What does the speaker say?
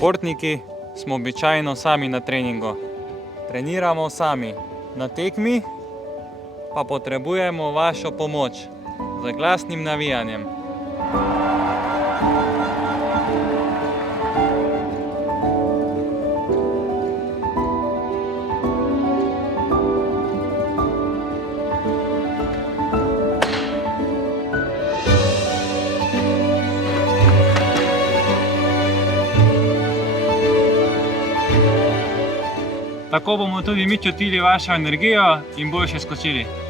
Športniki smo običajno sami na treningu. Treniramo sami. Na tekmi pa potrebujemo vašo pomoč z glasnim navijanjem. Tako bomo tudi mi čutili vašo energijo in boljše skočili.